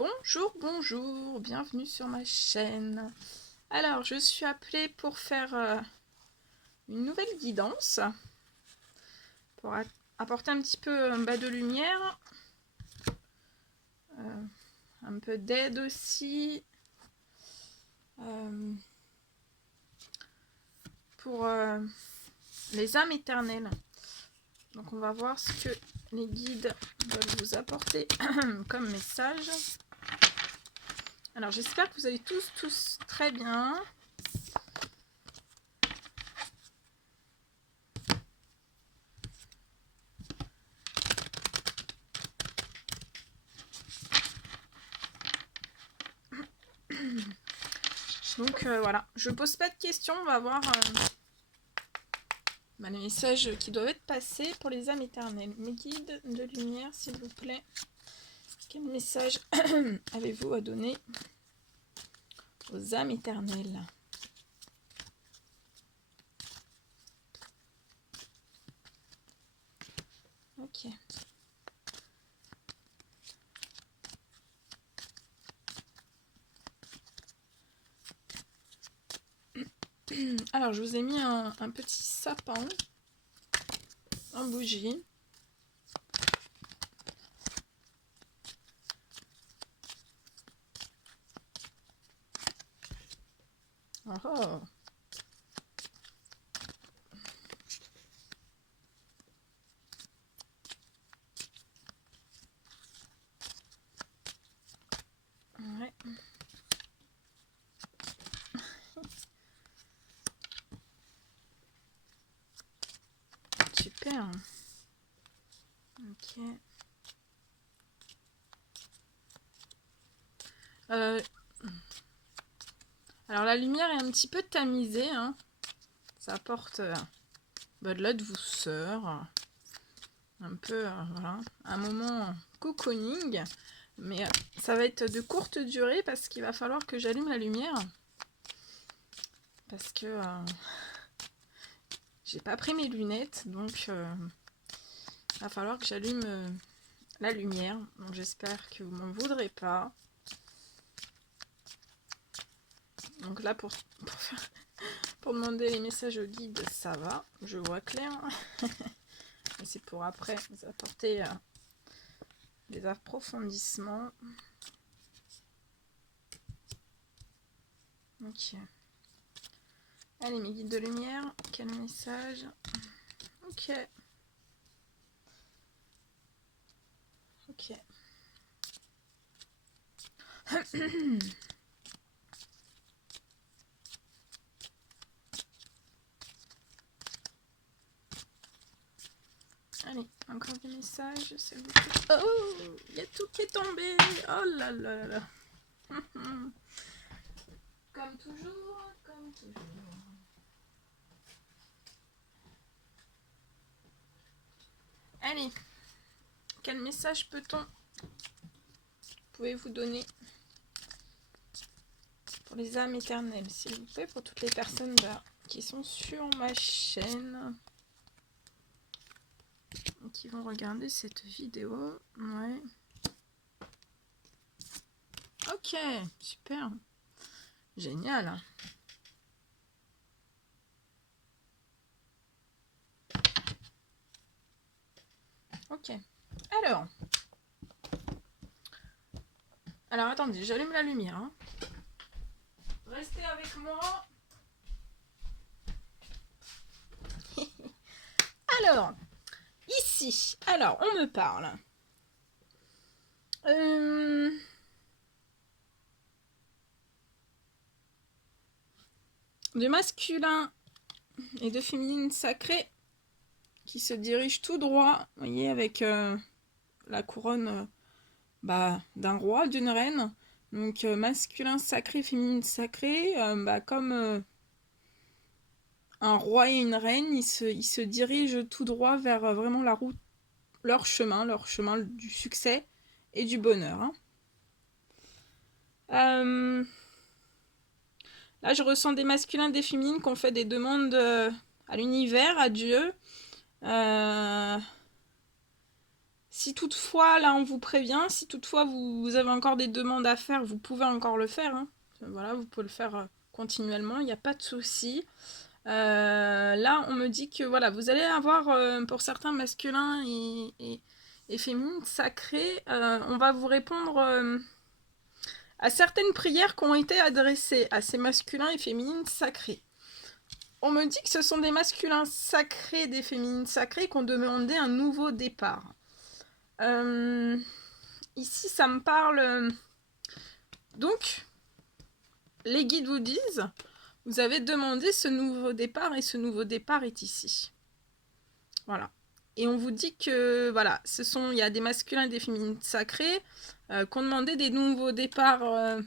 Bonjour, bonjour, bienvenue sur ma chaîne. Alors, je suis appelée pour faire une nouvelle guidance, pour apporter un petit peu de lumière, un peu d'aide aussi, pour les âmes éternelles. Donc on va voir ce que les guides veulent vous apporter comme message. Alors j'espère que vous allez tous très bien. Donc voilà, je pose pas de questions, on va voir les messages qui doivent être passés pour les âmes éternelles. Mes guides de lumière, s'il vous plaît. Quel message avez-vous à donner aux âmes éternelles? Ok. Alors, je vous ai mis un petit sapin en bougie. Oh. Ouais. Super. Ok. Alors la lumière est un petit peu tamisée, hein. Ça apporte de la douceur, un peu, voilà, un moment cocooning, mais ça va être de courte durée parce qu'il va falloir que j'allume la lumière, parce que j'ai pas pris mes lunettes, donc il va falloir que j'allume la lumière. Donc j'espère que vous m'en voudrez pas. Donc là pour demander les messages au guide, ça va, je vois clair. Mais c'est pour après vous apporter des approfondissements. Ok. Allez, mes guides de lumière, quel message? Ok. Ok. Allez, encore des messages, s'il vous plaît. Oh, il y a tout qui est tombé. Oh là là là. Comme toujours, comme toujours. Allez, quel message pouvez-vous donner pour les âmes éternelles, s'il vous plaît, pour toutes les personnes qui sont sur ma chaîne, qui vont regarder cette vidéo. Ouais. Ok, super. Génial. Ok. Alors attendez, j'allume la lumière. Hein. Restez avec moi. Alors, ici, alors on me parle de masculin et de féminine sacrée qui se dirigent tout droit, vous voyez, avec la couronne d'un roi, d'une reine. Donc masculin sacré, féminine sacrée, comme un roi et une reine, ils se dirigent tout droit vers vraiment la route, leur chemin du succès et du bonheur. Hein. Là, je ressens des masculins, des féminines qui ont fait des demandes à l'univers, à Dieu. Si toutefois, là on vous prévient, si toutefois vous avez encore des demandes à faire, vous pouvez encore le faire. Hein. Voilà, vous pouvez le faire continuellement, il n'y a pas de souci. Là, on me dit que voilà, vous allez avoir pour certains masculins et féminines sacrés, on va vous répondre à certaines prières qui ont été adressées à ces masculins et féminines sacrés. On me dit que ce sont des masculins sacrés, des féminines sacrées qui ont demandé un nouveau départ. Ici, ça me parle... Donc, les guides vous disent, vous avez demandé ce nouveau départ et ce nouveau départ est ici. Voilà. Et on vous dit que, voilà, il y a des masculins et des féminines sacrés qui ont demandé des nouveaux départs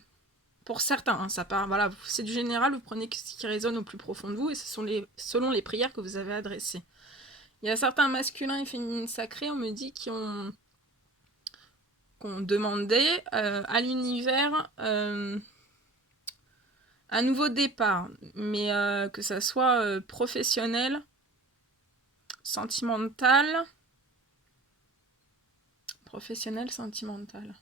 pour certains. Hein, ça part, voilà, c'est du général, vous prenez ce qui résonne au plus profond de vous et ce sont selon les prières que vous avez adressées. Il y a certains masculins et féminines sacrés, on me dit, qui ont demandé à l'univers un nouveau départ, mais que ça soit professionnel, sentimental, sentimental.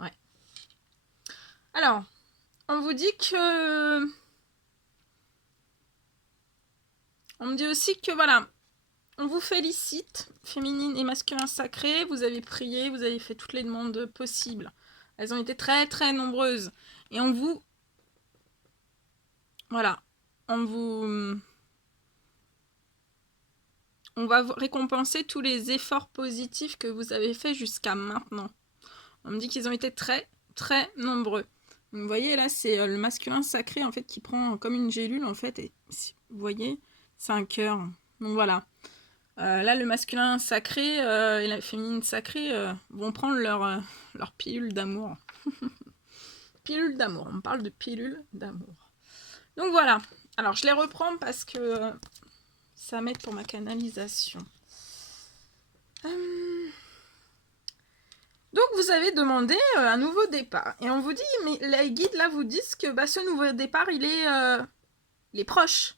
Ouais. Alors, on vous dit que... On me dit aussi que voilà, on vous félicite, féminine et masculin sacré, vous avez prié, vous avez fait toutes les demandes possibles. Elles ont été très très nombreuses. Et on vous... Voilà, on va vous récompenser tous les efforts positifs que vous avez faits jusqu'à maintenant. On me dit qu'ils ont été très très nombreux. Donc, vous voyez là, c'est le masculin sacré en fait qui prend comme une gélule en fait. Et vous voyez, c'est un cœur. Donc voilà. Là, le masculin sacré et la féminine sacrée vont prendre leur pilule d'amour. Pilule d'amour, on parle de pilule d'amour. Donc voilà, alors je les reprends parce que ça m'aide pour ma canalisation. Donc vous avez demandé un nouveau départ. Et on vous dit, mais les guides là vous disent que ce nouveau départ il est proche.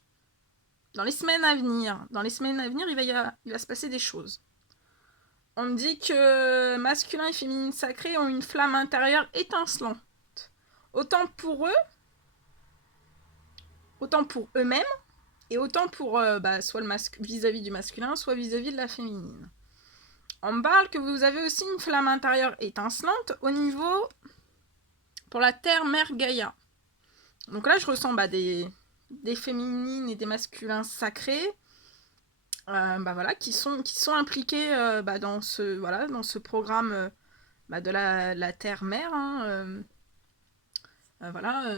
Dans les semaines à venir. Dans les semaines à venir, il va se passer des choses. On me dit que masculin et féminine sacrés ont une flamme intérieure étincelante. Autant pour eux, autant pour eux-mêmes, et autant pour soit vis-à-vis du masculin, soit vis-à-vis de la féminine. On me parle que vous avez aussi une flamme intérieure étincelante au niveau pour la terre mère Gaïa. Donc là, je ressens des féminines et des masculins sacrés voilà, qui sont impliqués dans ce programme de la terre mère. Hein, voilà,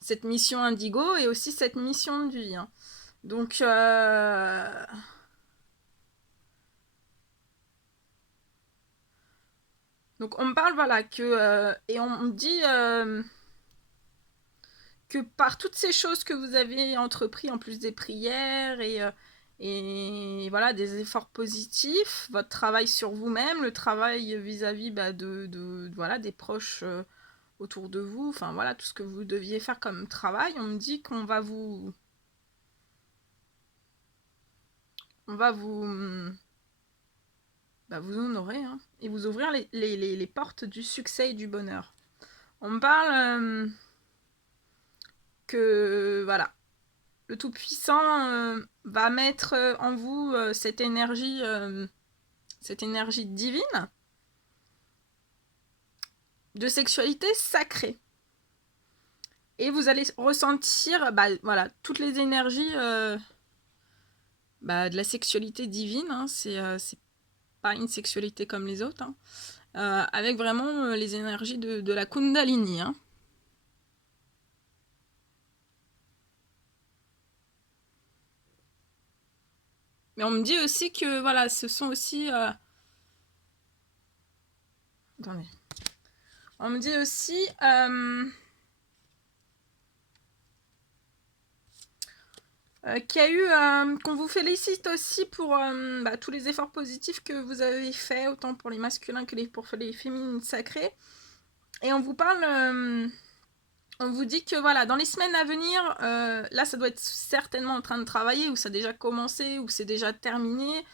cette mission indigo et aussi cette mission de vie. Hein. Donc, on me parle, voilà, et on me dit que par toutes ces choses que vous avez entrepris, en plus des prières et voilà, des efforts positifs, votre travail sur vous-même, le travail vis-à-vis voilà, des proches autour de vous, enfin voilà, tout ce que vous deviez faire comme travail, on me dit qu'on va vous... vous honorer hein, et vous ouvrir les portes du succès et du bonheur. On me parle que voilà, le Tout-Puissant va mettre en vous cette énergie divine de sexualité sacrée. Et vous allez ressentir voilà, toutes les énergies de la sexualité divine. Hein, c'est pas une sexualité comme les autres. Hein, avec vraiment les énergies de la Kundalini. Hein. Mais on me dit aussi que voilà, ce sont aussi... Attendez. On me dit aussi... qu'il y a eu... qu'on vous félicite aussi pour tous les efforts positifs que vous avez faits, autant pour les masculins que pour les féminines sacrées. Et on vous parle... on vous dit que voilà, dans les semaines à venir, là ça doit être certainement en train de travailler, ou ça a déjà commencé, ou c'est déjà terminé.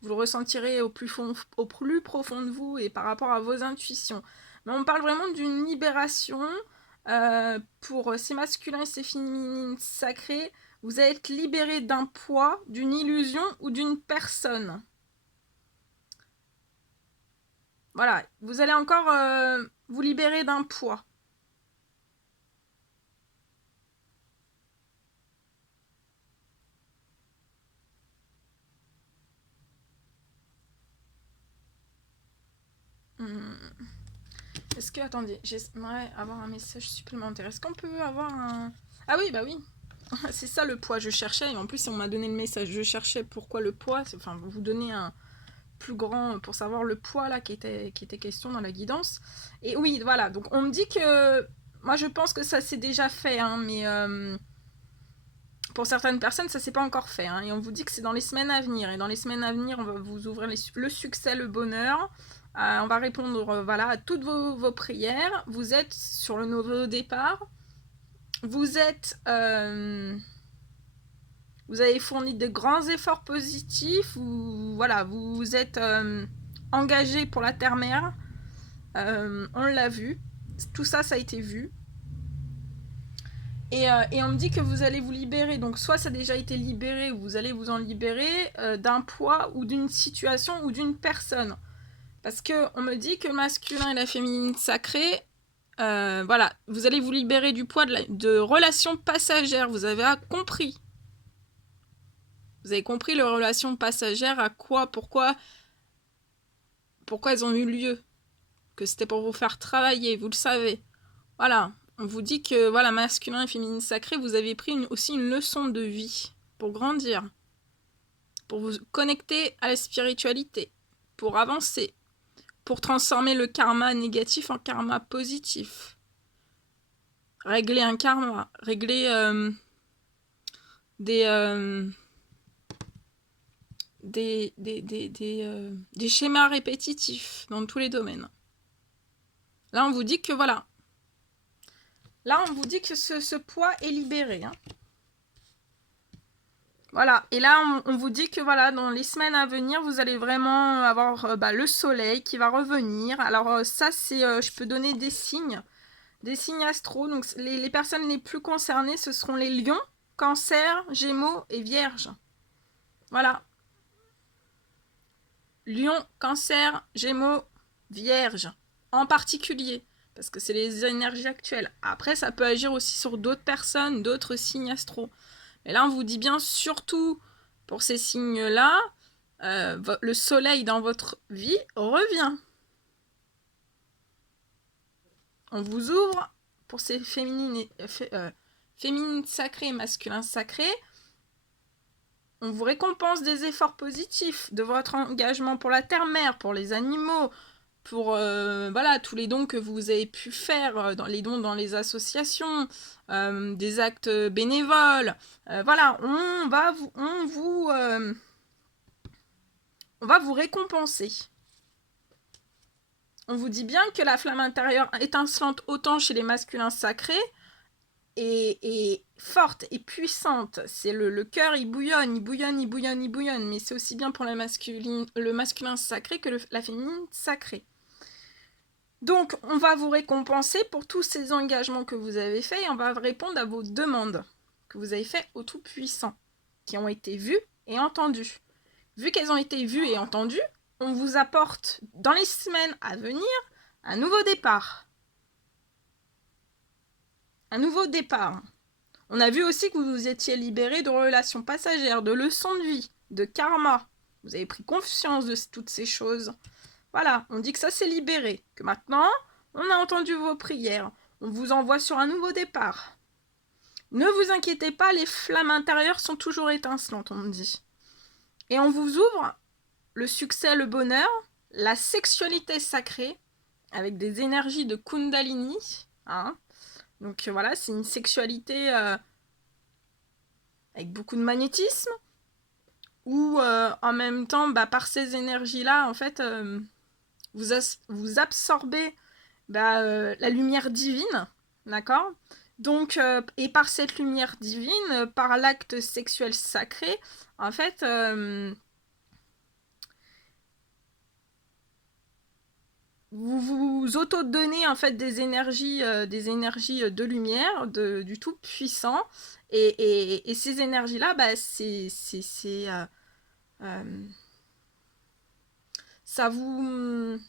Vous le ressentirez au plus profond de vous et par rapport à vos intuitions. Mais on parle vraiment d'une libération pour ces masculins et ces féminines sacrés. Vous allez être libéré d'un poids, d'une illusion ou d'une personne. Voilà, vous allez encore vous libérer d'un poids. Est-ce que, attendez, j'aimerais avoir un message supplémentaire. Est-ce qu'on peut avoir un... Ah oui, bah oui. C'est ça le poids, je cherchais. Et en plus, on m'a donné le message. Je cherchais pourquoi le poids. Enfin, vous donner un plus grand pour savoir le poids là qui était question dans la guidance. Et oui, voilà. Donc, on me dit que... Moi, je pense que ça s'est déjà fait, hein, mais... Pour certaines personnes, ça s'est pas encore fait. Hein, et on vous dit que c'est dans les semaines à venir. Et dans les semaines à venir, on va vous ouvrir le succès, le bonheur. On va répondre voilà, à toutes vos prières. Vous êtes sur le nouveau départ. Vous êtes... vous avez fourni de grands efforts positifs. Voilà, vous êtes engagé pour la terre-mère. On l'a vu. Tout ça, ça a été vu. Et on me dit que vous allez vous libérer, donc soit ça a déjà été libéré, ou vous allez vous en libérer d'un poids, ou d'une situation, ou d'une personne. Parce qu'on me dit que le masculin et la féminine sacrée, voilà, vous allez vous libérer du poids de relations passagères, vous avez compris. Vous avez compris les relations passagères, à quoi, pourquoi elles ont eu lieu. Que c'était pour vous faire travailler, vous le savez. Voilà. On vous dit que, voilà, masculin et féminine sacré, vous avez pris aussi une leçon de vie pour grandir, pour vous connecter à la spiritualité, pour avancer, pour transformer le karma négatif en karma positif, régler un karma, régler des schémas répétitifs dans tous les domaines. Là, on vous dit que, voilà, là, on vous dit que ce poids est libéré. Hein. Voilà, et là, on vous dit que voilà, dans les semaines à venir, vous allez vraiment avoir le soleil qui va revenir. Alors ça, c'est, je peux donner des signes astro. Donc les personnes les plus concernées, ce seront les lions, cancer, gémeaux et vierges. Voilà. Lion, cancer, gémeaux, vierge, en particulier. Parce que c'est les énergies actuelles. Après, ça peut agir aussi sur d'autres personnes, d'autres signes astro. Mais là, on vous dit bien, surtout pour ces signes-là, le soleil dans votre vie revient. On vous ouvre pour ces féminines sacrées et masculins sacrés. On vous récompense des efforts positifs, de votre engagement pour la terre-mère, pour les animaux, pour voilà, tous les dons que vous avez pu faire, les dons dans les associations, des actes bénévoles. Voilà, on va vous récompenser. On vous dit bien que la flamme intérieure étincelante autant chez les masculins sacrés est forte et puissante. C'est le cœur, il bouillonne. Mais c'est aussi bien pour le masculin sacré que la féminine sacrée. Donc, on va vous récompenser pour tous ces engagements que vous avez faits et on va répondre à vos demandes que vous avez faites au Tout-Puissant, qui ont été vues et entendues. Vu qu'elles ont été vues et entendues, on vous apporte dans les semaines à venir un nouveau départ. Un nouveau départ. On a vu aussi que vous vous étiez libéré de relations passagères, de leçons de vie, de karma. Vous avez pris conscience de toutes ces choses. Voilà, on dit que ça s'est libéré, que maintenant, on a entendu vos prières. On vous envoie sur un nouveau départ. Ne vous inquiétez pas, les flammes intérieures sont toujours étincelantes, on me dit. Et on vous ouvre le succès, le bonheur, la sexualité sacrée, avec des énergies de Kundalini. Hein. Donc voilà, c'est une sexualité avec beaucoup de magnétisme, où en même temps, par ces énergies-là, en fait, vous absorbez la lumière divine, d'accord ? Donc, et par cette lumière divine, par l'acte sexuel sacré, en fait, vous vous auto-donnez en fait des énergies de lumière, du Tout-Puissant. Et ces énergies-là, bah, ça vous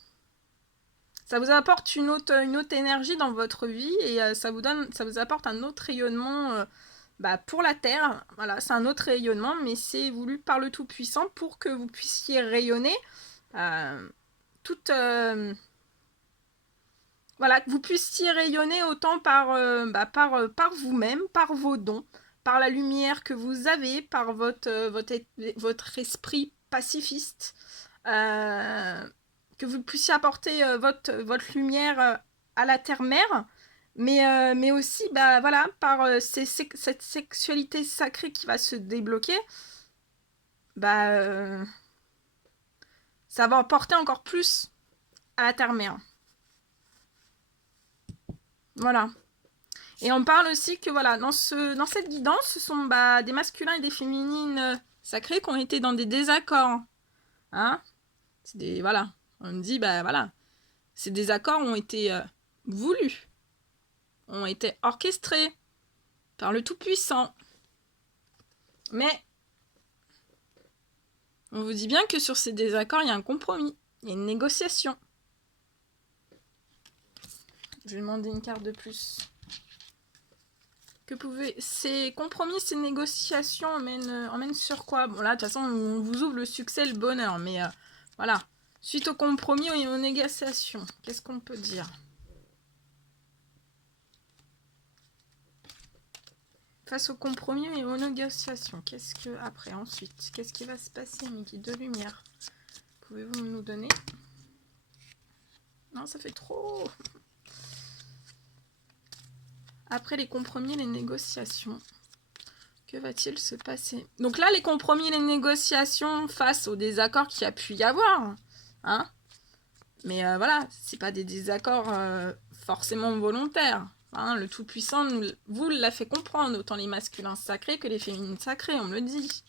apporte une autre énergie dans votre vie et ça vous apporte un autre rayonnement bah, pour la Terre. Voilà, c'est un autre rayonnement, mais c'est voulu par le Tout-Puissant pour que vous puissiez rayonner toute... voilà, que vous puissiez rayonner autant par vous-même, par vos dons, par la lumière que vous avez, par votre esprit pacifiste, que vous puissiez apporter votre lumière à la terre-mère, mais aussi bah, voilà, par cette sexualité sacrée qui va se débloquer, bah, ça va apporter encore plus à la terre-mère. Voilà. Et on parle aussi que voilà, dans cette guidance, ce sont bah, des masculins et des féminines sacrés qui ont été dans des désaccords. Hein, voilà. On dit, bah voilà, ces désaccords ont été voulus, ont été orchestrés par le Tout-Puissant. Mais on vous dit bien que sur ces désaccords, il y a un compromis, il y a une négociation. Je vais demander une carte de plus. Ces compromis, ces négociations emmènent sur quoi? Bon là, de toute façon, on vous ouvre le succès, le bonheur, mais voilà. Suite au compromis et aux négociations, qu'est-ce qu'on peut dire? Face au compromis et aux négociations, ensuite, qu'est-ce qui va se passer, mes guides de lumière? Pouvez-vous nous donner? Non, ça fait trop. Après les compromis et les négociations, que va-t-il se passer? Donc là, les compromis et les négociations face aux désaccords qu'il y a pu y avoir, hein? Mais voilà, c'est pas des désaccords forcément volontaires. Hein, le Tout-Puissant vous l'a fait comprendre, autant les masculins sacrés que les féminines sacrées, on me le dit.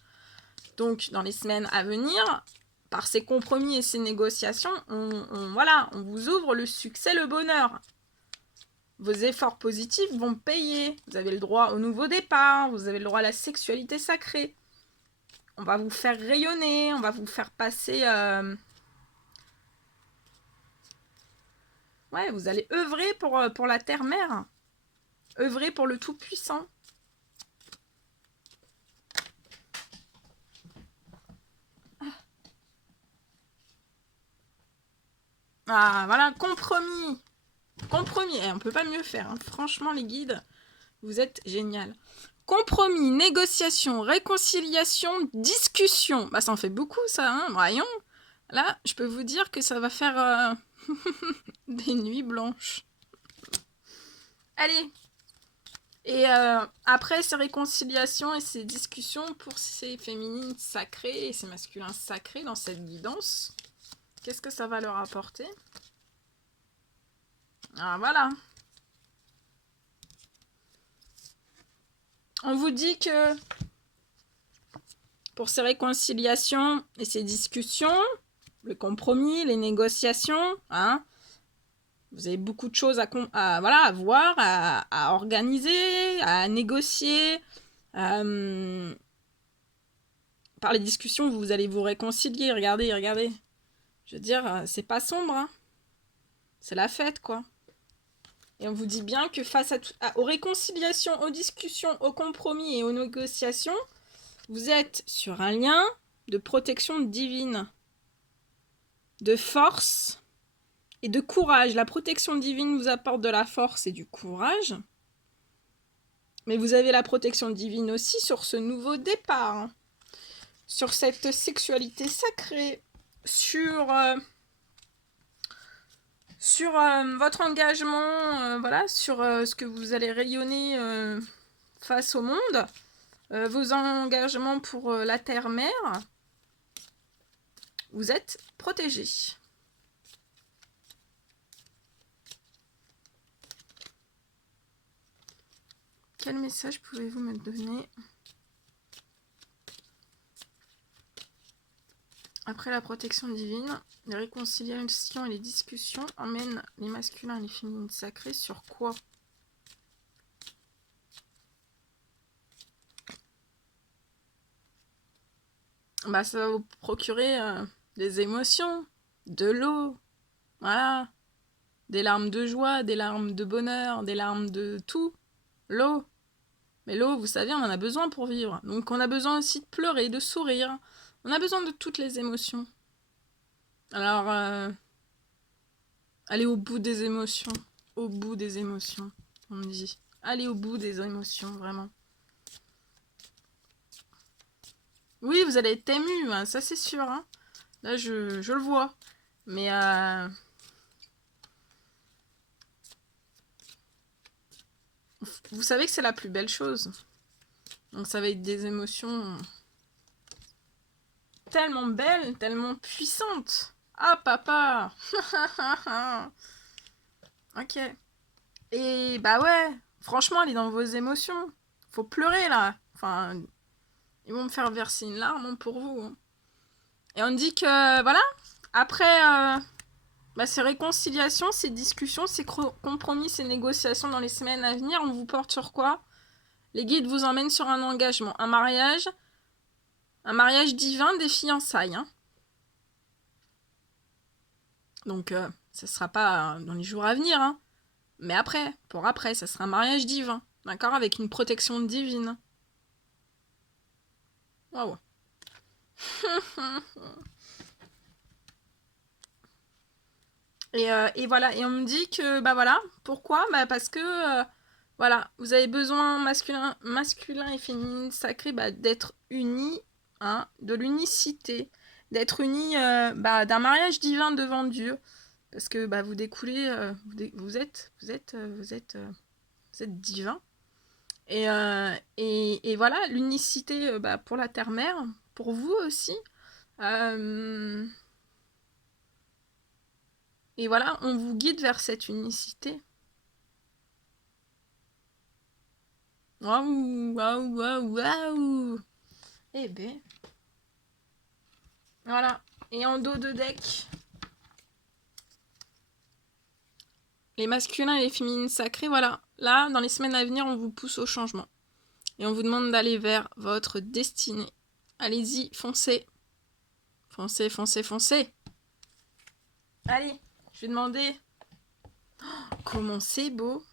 Donc, dans les semaines à venir, par ces compromis et ces négociations, voilà, on vous ouvre le succès, le bonheur. Vos efforts positifs vont payer. Vous avez le droit au nouveau départ, vous avez le droit à la sexualité sacrée. On va vous faire rayonner, on va vous faire passer... Ouais, vous allez œuvrer pour la terre-mère. Œuvrer pour le Tout-Puissant. Ah, voilà, compromis. Compromis, on peut pas mieux faire. Hein. Franchement, les guides, vous êtes génial. Compromis, négociation, réconciliation, discussion. Bah, ça en fait beaucoup, ça, hein. Voyons. Là, je peux vous dire que ça va faire des nuits blanches. Allez. Et après ces réconciliations et ces discussions pour ces féminines sacrées et ces masculins sacrés dans cette guidance, qu'est-ce que ça va leur apporter? Ah, voilà. On vous dit que pour ces réconciliations et ces discussions, le compromis, les négociations, hein, vous avez beaucoup de choses à voir, à organiser, à négocier. Par les discussions, vous allez vous réconcilier. Regardez. Je veux dire, c'est pas sombre. Hein. C'est la fête, quoi. Et on vous dit bien que face aux réconciliations, aux discussions, aux compromis et aux négociations, vous êtes sur un lien de protection divine, de force et de courage. La protection divine vous apporte de la force et du courage. Mais vous avez la protection divine aussi sur ce nouveau départ, hein, sur cette sexualité sacrée, sur votre engagement, voilà, sur ce que vous allez rayonner face au monde, vos engagements pour la terre-mère. Vous êtes protégés. Quel message pouvez-vous me donner? Après la protection divine, les réconciliations et les discussions emmènent les masculins et les féminines sacrés sur quoi? Bah, ça va vous procurer des émotions, de l'eau, voilà, des larmes de joie, des larmes de bonheur, des larmes de tout, l'eau. Mais l'eau, vous savez, on en a besoin pour vivre. Donc on a besoin aussi de pleurer, de sourire. On a besoin de toutes les émotions. Alors, allez au bout des émotions. Au bout des émotions, on me dit. Allez au bout des émotions, vraiment. Oui, vous allez être ému, hein, ça c'est sûr. Hein. Là, je le vois. Mais vous savez que c'est la plus belle chose. Donc ça va être des émotions tellement belles, tellement puissantes. Ah, papa. Ok. Et bah ouais, franchement, allez dans vos émotions. Faut pleurer là. Enfin, ils vont me faire verser une larme hein, pour vous. Hein. Et on dit que, voilà, après ces réconciliations, ces discussions, ces compromis, ces négociations dans les semaines à venir, on vous porte sur quoi? Les guides vous emmènent sur un engagement, un mariage divin, des fiançailles. Hein. Donc, ça sera pas dans les jours à venir, hein. Mais après, pour après, ça sera un mariage divin, d'accord? Avec une protection divine. Waouh. Et voilà, et on me dit que, bah voilà, pourquoi? Bah parce que, voilà, vous avez besoin masculin et féminin sacré, bah, d'être unis, hein, de l'unicité, d'être unis, d'un mariage divin devant Dieu, parce que, bah, vous découlez, vous êtes divin, et voilà, l'unicité, bah, pour la terre-mère, pour vous aussi, et voilà, on vous guide vers cette unicité. Waouh, waouh, waouh, waouh. Eh ben, voilà. Et en dos de deck, les masculins et les féminines sacrés, voilà. Là, dans les semaines à venir, on vous pousse au changement. Et on vous demande d'aller vers votre destinée. Allez-y, foncez. Foncez, foncez, foncez. Allez, je vais demander. Comment c'est beau.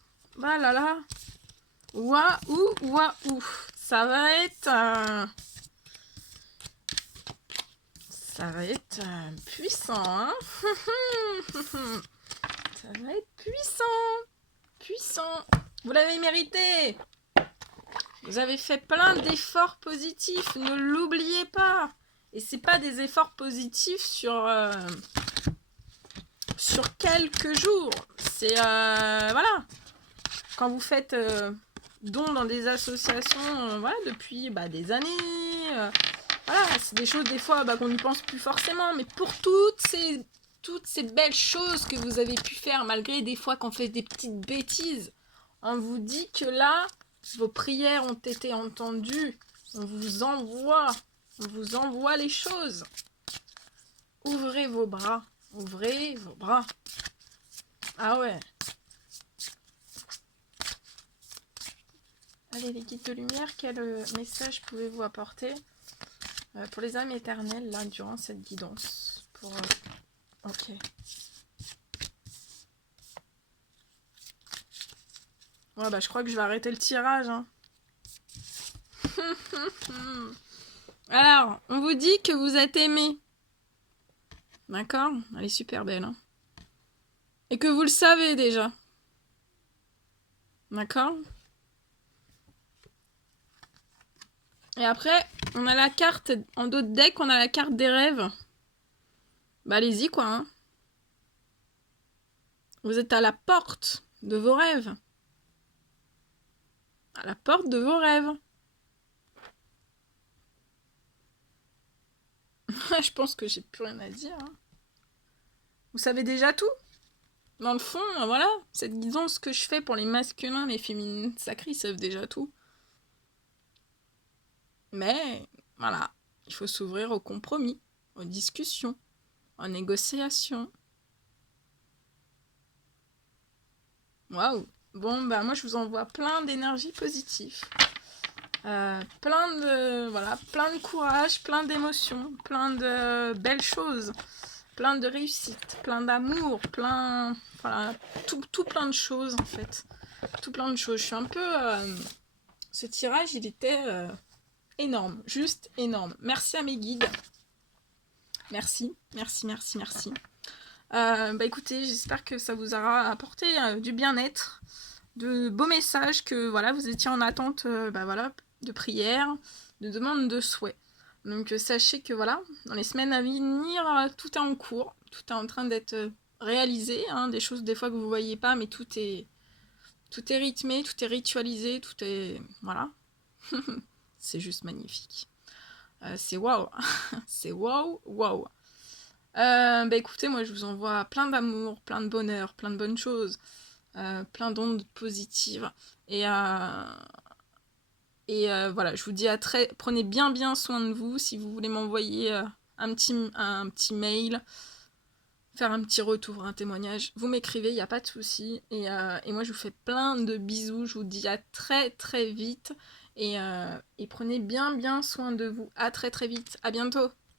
Ah là là. Waouh, waouh. Ça va être... Ça va être puissant, hein. Ça va être puissant. Puissant. Vous l'avez mérité. Vous avez fait plein d'efforts positifs. Ne l'oubliez pas. Et c'est pas des efforts positifs sur quelques jours. C'est voilà. Quand vous faites dons dans des associations, voilà, depuis des années. Voilà, c'est des choses des fois qu'on n'y pense plus forcément, mais pour toutes ces belles choses que vous avez pu faire, malgré des fois qu'on fait des petites bêtises, on vous dit que là, vos prières ont été entendues. On vous envoie les choses. Ouvrez vos bras. Ouvrez vos bras. Ah ouais. Allez, les guides de lumière, quel message pouvez-vous apporter pour les âmes éternelles, là, durant cette guidance? Ok. Ouais, bah, je crois que je vais arrêter le tirage, hein. Alors, on vous dit que vous êtes aimé. D'accord? Elle est super belle, hein. Et que vous le savez déjà. D'accord? Et après, on a la carte, en dos de deck, on a la carte des rêves. Bah allez-y quoi. Hein. Vous êtes à la porte de vos rêves. À la porte de vos rêves. Je pense que j'ai plus rien à dire. Hein. Vous savez déjà tout? dans le fond, voilà, cette guidance que je fais pour les masculins, les féminines sacrées, ils savent déjà tout. Mais, voilà, il faut s'ouvrir au compromis, aux discussions, aux négociations. Waouh! Bon, bah moi je vous envoie plein d'énergie positive. Plein de voilà, plein de courage, plein d'émotions, plein de belles choses, plein de réussite, plein d'amour, plein voilà, tout plein de choses en fait. Tout plein de choses. Je suis un peu ce tirage, il était énorme, juste énorme. Merci à mes guides. Merci, merci, merci, merci. Bah écoutez, j'espère que ça vous aura apporté du bien-être, de beaux messages, que voilà, vous étiez en attente bah voilà, de prières, de demandes de souhaits. Donc sachez que voilà, dans les semaines à venir, tout est en cours, tout est en train d'être réalisé, hein, des choses des fois que vous voyez pas, mais tout est rythmé, tout est ritualisé, tout est voilà. C'est juste magnifique. C'est waouh, c'est waouh, waouh. Bah écoutez, moi je vous envoie plein d'amour, plein de bonheur, plein de bonnes choses, plein d'ondes positives. Et voilà, je vous dis à très... Prenez bien soin de vous. Si vous voulez m'envoyer un petit mail, faire un petit retour, un témoignage, vous m'écrivez, il n'y a pas de souci. Et moi je vous fais plein de bisous. Je vous dis à très vite. Et prenez bien soin de vous. À très vite. À bientôt.